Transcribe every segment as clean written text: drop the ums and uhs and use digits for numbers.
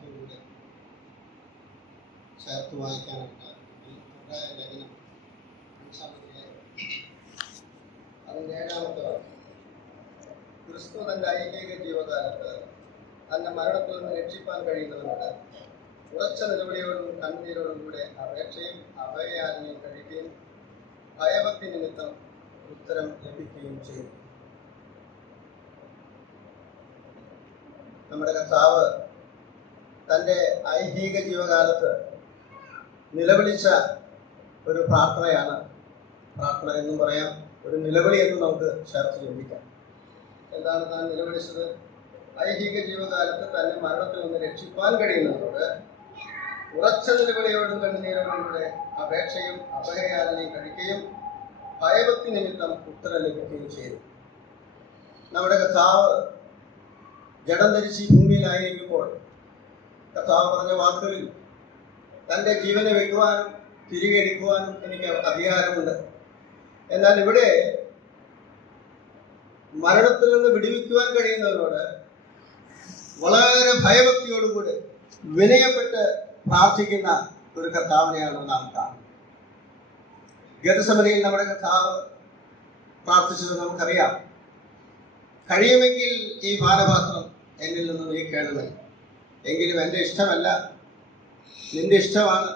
വാക്യം കൂടെ ചേർത്ത് വായിക്കാനായിട്ട് ലേഖനം 5-ാം അധ്യായം അതിൻ്റെ 7-ാമത്തെ വാക്യം. ക്രിസ്തു തന്റെ ഐഹിക ജീവകാലത്ത് തന്റെ മരണത്തിൽ നിന്ന് രക്ഷിപ്പാൻ കഴിയുന്നതിനോട് ഉറച്ച നിലവിളിയോടും കണ്ണീരോടും കൂടെ അപേക്ഷയും അഭയയാചനയും കഴിക്കുകയും ഭയഭക്തി നിമിത്തം ഉത്തരം ലഭിക്കുകയും ചെയ്യും. നമ്മുടെ കർത്താവ് തൻ്റെ ഐഹിക ജീവകാലത്ത് നിലവിളിച്ച ഒരു പ്രാർത്ഥനയാണ്. പ്രാർത്ഥന എന്നും പറയാം, ഒരു നിലവിളി എന്നും നമുക്ക് ചേർത്ത് ചിന്തിക്കാം. എന്താണ് താൻ നിലവിളിച്ചത്? ഐഹിക ജീവകാലത്ത് തന്നെ മരണത്തിൽ നിന്ന് രക്ഷിപ്പാൻ കഴിയുന്നതോട് ഉറച്ച നിലവിളിയോടും കണ്ണുനീരോടും കൂടെ അപേക്ഷയും അഭയയാചനയും കഴിക്കുകയും ഭയഭക്തി നിമിത്തം ഉത്തരം ലഭിക്കുകയും ചെയ്തു. നമ്മുടെ കർത്താവ് ജഡം ധരിച്ച് ഭൂമിയിലായിരിക്കുമ്പോൾ കർത്താവ് പറഞ്ഞ വാക്കുകളിൽ തൻ്റെ ജീവനെ വയ്ക്കുവാനും തിരികെ എടുക്കുവാനും എനിക്ക് അധികാരമുണ്ട്. എന്നാൽ ഇവിടെ മരണത്തിൽ നിന്ന് വിടുവിക്കുവാൻ കഴിയുന്നതിനോട് വളരെ ഭയഭക്തിയോടുകൂടി വിനയപ്പെട്ട് പ്രാർത്ഥിക്കുന്ന ഒരു കർത്താവിനെയാണ് നാം കാണുന്നത്. ഗെത്സമനയിൽ നമ്മുടെ കർത്താവ് പ്രാർത്ഥിച്ചത് നമുക്കറിയാം. കഴിയുമെങ്കിൽ ഈ പാനപാത്രം എന്നിൽ നിന്ന് നീക്കണമേ, എങ്കിലും എൻ്റെ ഇഷ്ടമല്ല നിന്റെ ഇഷ്ടമാണ്.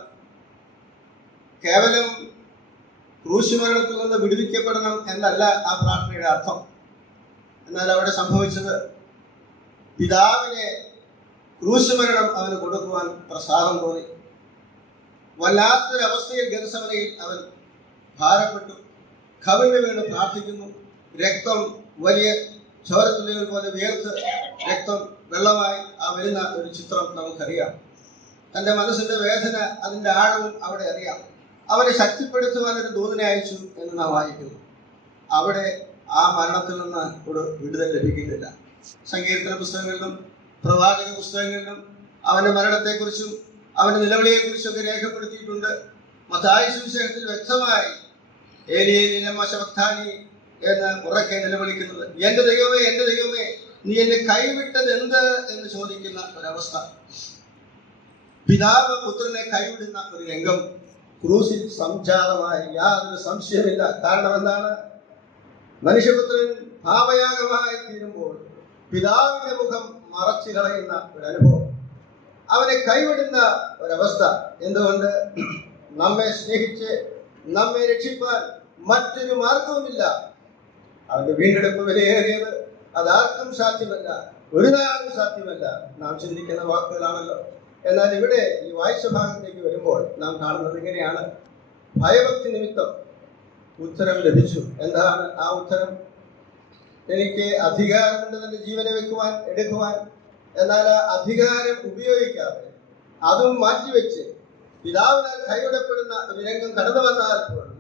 കേവലം ക്രൂശുമരണത്തിൽ നിന്ന് വിടുവിക്കപ്പെടണം എന്നല്ല ആ പ്രാർത്ഥനയുടെ അർത്ഥം. എന്നാൽ അവിടെ സംഭവിച്ചത് പിതാവിനെ ക്രൂശുമരണം അവന് കൊടുക്കുവാൻ പ്രസാദം തോന്നി. വല്ലാത്തൊരവസ്ഥയിൽ ഗെത്സമനയിൽ അവൻ ഭാരപ്പെട്ടു, കവിഞ്ഞു വീണ് പ്രാർത്ഥിക്കുന്നു. രക്തം വലിയ ചോരത്തുള്ളികൾ പോലെ വിയർത്ത് രക്തം വെള്ളമായി ആ വരുന്ന ഒരു ചിത്രം നമുക്കറിയാം. തൻ്റെ മനസ്സിൻ്റെ വേദന, അതിൻ്റെ ആഴവും അവിടെ അറിയാം. അവനെ ശക്തിപ്പെടുത്തുവാൻ ഒരു ദൂതനെ അയച്ചു എന്ന് നാം വായിക്കുന്നു. അവിടെ ആ മരണത്തിൽ നിന്ന് ഒരു വിടുതൽ ലഭിക്കുന്നില്ല. സങ്കീർത്തന പുസ്തകങ്ങളിലും പ്രവാചക പുസ്തകങ്ങളിലും അവൻ്റെ മരണത്തെക്കുറിച്ചും അവൻ്റെ നിലവിളിയെക്കുറിച്ചും ഒക്കെ രേഖപ്പെടുത്തിയിട്ടുണ്ട്. മത്തായി സുവിശേഷത്തിൽ വ്യക്തമായി ഏലി ഏലി ലമ്മ ശബക്താനി എന്ന് ഉറക്കെ നിലവിളിക്കുന്നത്, എൻ്റെ ദൈവമേ എൻ്റെ ദൈവമേ നീ എന്നെ കൈവിട്ടത് എന്ത് എന്ന് ചോദിക്കുന്ന ഒരവസ്ഥ. പിതാവ് പുത്രനെ കൈവിടുന്ന ഒരു രംഗം ക്രൂസിൽ സംജാതമായി യാതൊരു സംശയമില്ല. കാരണം എന്താണ്? മനുഷ്യപുത്രൻ പാപയാഗമായി തീരുമ്പോൾ പിതാവിന്റെ മുഖം മറച്ചു കളയുന്ന ഒരു അനുഭവം, അവനെ കൈവിടുന്ന ഒരവസ്ഥ. എന്തുകൊണ്ട്? നമ്മെ സ്നേഹിച്ച് നമ്മെ രക്ഷിപ്പാൻ മറ്റൊരു മാർഗവുമില്ല. അവന്റെ വീണ്ടെടുപ്പ് വിലയേറിയത് അതാർക്കും സാധ്യമല്ല, ഒരു നാളും സാധ്യമല്ല. നാം ചിന്തിക്കുന്ന വാക്കുകളാണല്ലോ. എന്നാൽ ഇവിടെ ഈ വായിച്ച ഭാഗത്തേക്ക് വരുമ്പോൾ നാം കാണുന്നത് ഇങ്ങനെയാണ്: ഭയഭക്തി നിമിത്തം ഉത്തരം ലഭിച്ചു. എന്താണ് ആ ഉത്തരം? എനിക്ക് അധികാരമുണ്ട് തന്റെ ജീവനെ വെക്കുവാൻ, എടുക്കുവാൻ. എന്നാൽ ആ അധികാരം ഉപയോഗിക്കാതെ അതും മാറ്റിവെച്ച് പിതാവിനാൽ കൈവിടപ്പെടുന്ന ഒരു രംഗം കടന്നു വന്നാൽ പോലും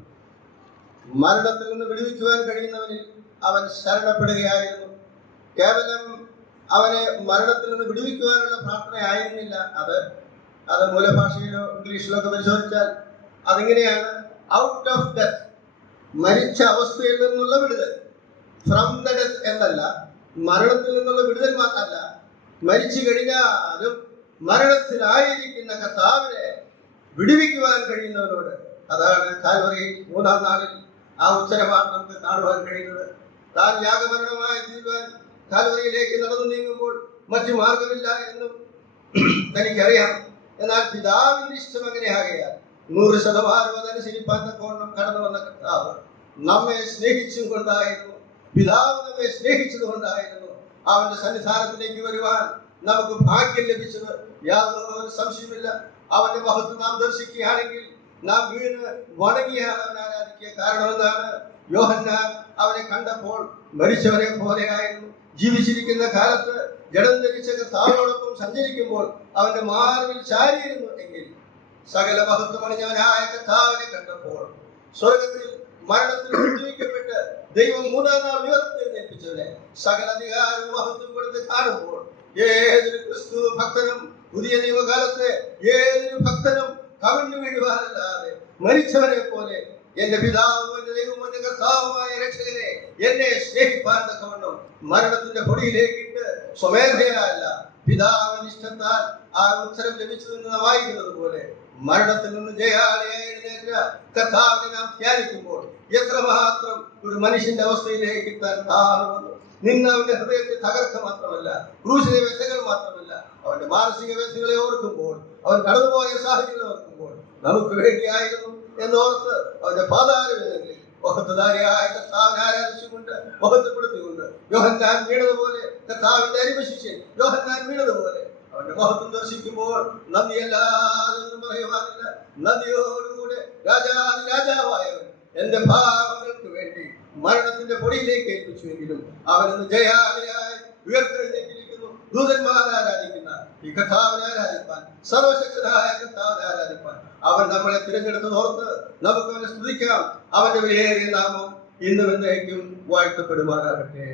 മരണത്തിൽ നിന്ന് വിടുവിക്കുവാൻ കഴിയുന്നവനിൽ അവൻ ശരണപ്പെടുകയായിരുന്നു. കേവലം അവനെ മരണത്തിൽ നിന്ന് വിടുവിക്കുവാനുള്ള പ്രാർത്ഥന ആയിരുന്നില്ല അത് മൂലഭാഷയിലോ ഇംഗ്ലീഷിലോ ഒക്കെ പരിശോധിച്ചാൽ അതിങ്ങനെയാണ്: ഔട്ട് ഓഫ് ഡെത്ത്, മരിച്ച അവസ്ഥയിൽ നിന്നുള്ള വിടുതൽ. ഫ്രം ദ ഡെത്ത് എന്നല്ല, മരണത്തിൽ നിന്നുള്ള വിടുതൽ മാത്രമല്ല, മരിച്ചു കഴിഞ്ഞാലും മരണത്തിലായിരിക്കുന്ന കർത്താവിനെ വിടുവിക്കുവാൻ കഴിയുന്നവരോട്. അതാണ് കാൽവറിയിൽ 3-ാം നാളിൽ ആ ഉത്തരവാണ് നമുക്ക് കാണുവാൻ കഴിയുന്നത്. താൻ യാഗമരണമായി തീരുവാൻ കാൽവറിയിലേക്ക് നടന്നു നീങ്ങുമ്പോൾ മറ്റു മാർഗമില്ല എന്നും തനിക്കറിയാം. എന്നാൽ പിതാവിന്റെ ഇഷ്ടം അങ്ങനെയാകയാൽ 100% അതനുസരിപ്പാൻ തക്കവണ്ണം കടന്നു വന്ന കർത്താവ് നമ്മെ സ്നേഹിച്ചും കൊണ്ടായിരുന്നു, പിതാവ് നമ്മെ സ്നേഹിച്ചത് കൊണ്ടായിരുന്നു അവന്റെ സന്നിധാനത്തിലേക്ക് വരുവാൻ നമുക്ക് ഭാഗ്യം ലഭിച്ചത്. യാതൊരു സംശയമില്ല. അവന്റെ മഹത്വം നാം ദർശിക്കുകയാണെങ്കിൽ നാം വീണ് വണങ്ങി അവൻ ആരാധിക്കുക. കാരണം എന്താണ്? യോഹന്നാൻ അവനെ കണ്ടപ്പോൾ മരിച്ചവരെ പോലെയായിരുന്നു. ജീവിച്ചിരിക്കുന്ന കാലത്ത് ജഡം ധരിച്ച കർത്താവിനോടൊപ്പം സഞ്ചരിക്കുമ്പോൾ അവന്റെ മാർവിൽ ചാരിയിരുന്നു. എങ്കിൽ സകല മഹത്വമണിഞ്ഞവനായ കർത്താവിനെ കണ്ടപ്പോൾ സ്വർഗത്തിൽ മരണത്തിൽ വിടുവിക്കപ്പെട്ട് ദൈവം 3-ാം നാൾ ഉയർത്തെഴുന്നേൽപ്പിച്ചവനെ സകല അധികാരവും മഹത്വം കൊടുത്ത് കാണുമ്പോൾ ഏതൊരു ക്രിസ്തു ഭക്തനും പുതിയ നിയമകാലത്തെ ഏതൊരു ഭക്തനും കവിഞ്ഞു വീഴുവാനല്ലാതെ മരിച്ചവനെ പോലെ എന്റെ പിതാവും എന്റെ ദൈവവും എന്റെ കർത്താവുമായ രക്ഷകനെ എന്നെ സ്നേഹിപ്പാൻ തക്കവണ്ണം മരണത്തിന്റെ പൊടിയിലേക്കിട്ട് സ്വമേധയല്ല പിതാവിന്റെ ഇഷ്ടത്താൽ ആ ഉത്തരം ലഭിച്ചതെന്ന് നാം വായിക്കുന്നത് പോലെ മരണത്തിൽ നിന്ന് ജയാളിയായി എഴുന്നേറ്റ കർത്താവിനെ നാം ധ്യാനിക്കുമ്പോൾ എത്രമാത്രം ഒരു മനുഷ്യന്റെ അവസ്ഥയിലേക്ക് താഴ്ന്നു നിന്ന് അവന്റെ ഹൃദയത്തെ തകർക്ക മാത്രമല്ല, ക്രൂശിലെ വ്യഥകൾ മാത്രമല്ല, അവന്റെ മാനസിക വ്യഥകളെ ഓർക്കുമ്പോൾ, അവൻ കടന്നുപോയ സാഹചര്യം ഓർക്കുമ്പോൾ നമുക്ക് വേണ്ടിയായിരുന്നു എന്നോർത്ത് അവന്റെ പാതാരവേദനകളിൽ മഹത്വധാരിയായ കർത്താവിനെ ആരാധിച്ചുകൊണ്ട് മഹത്വപ്പെടുത്തിക്കൊണ്ട് യോഹന്നാൻ വീണതുപോലെ, കർത്താവിന്റെ അരിമശിഷ്യൻ യോഹന്നാൻ വീണതുപോലെ അവന്റെ മഹത്വം ദർശിക്കുമ്പോൾ നന്ദിയല്ലാതെ ഒന്നും പറയുവാനില്ല. നന്ദിയോടുകൂടെ രാജാവായവൻ എന്റെ പാപങ്ങൾക്ക് വേണ്ടി മരണത്തിന്റെ പൊടിയിലേക്ക് ഏൽപ്പിച്ചുവെങ്കിലും അവനൊന്ന് ജയാളിയായി ഉയർത്തെഴുന്നേറ്റിരിക്കുന്നു. ദൂതന്മാരെ ആരാധിക്കുന്ന ഈ കർത്താവിനെ ആരാധിപ്പാൻ, സർവശക്തനായ കർത്താവിനെ ആരാധിപ്പാൻ അവൻ നമ്മളെ തിരഞ്ഞെടുത്തതോർത്ത് നമുക്ക് അവനെ സ്തുതിക്കാം. അവന്റെ വിലയേറിയ നാമം ഇന്നും എന്നേക്കും വാഴ്ത്തപ്പെടുമാറാകട്ടെ.